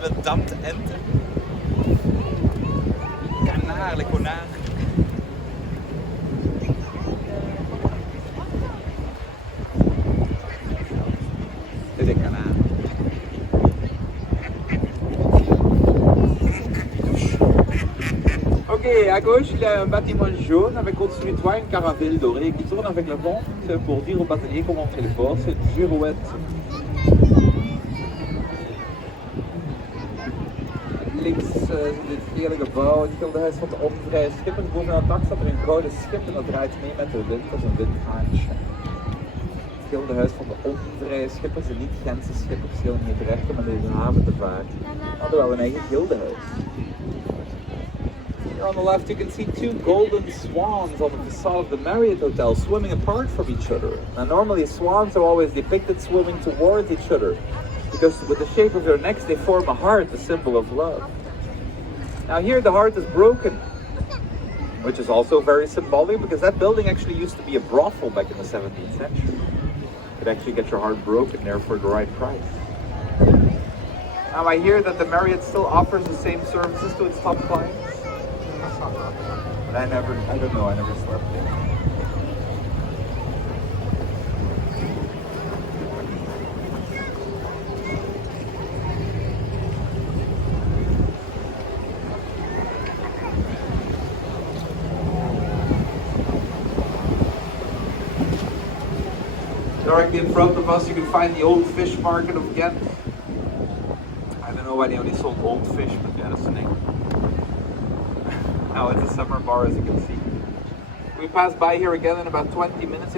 Bedampte enten. Kanaar, le connard. C'est des canards. Ok, à gauche il y a un bâtiment jaune avec au-dessus du toit une caravelle dorée qui tourne avec le vent pour dire aux bateliers comment entrer les ports. C'est une girouette. Links zit dit hele gebouw, het schilderhuis van de onvrije schipper. Boven het dak staat er een gouden schip en dat draait mee met de wind als een windhaantje. Het schilderhuis van de onvrije schippers en niet Gentse schippers die niet recht om in deze haven te varen. Hadden wel een eigen gildenhuis. Here on the left you can see two golden swans on the facade of the Marriott Hotel swimming apart from each other. Now normally swans are always depicted swimming towards each other, because with the shape of their necks they form a heart, the symbol of love. Now here the heart is broken, which is also very symbolic because that building actually used to be a brothel back in the 17th century. You could actually get your heart broken there for the right price. Now I hear that the Marriott still offers the same services to its top clients. But I don't know, I never slept there. Directly in front of us you can find the old fish market of Gent. I don't know why they only sold old fish, but yeah, that's the name. Now it's a summer bar as you can see. We pass by here again in about 20 minutes.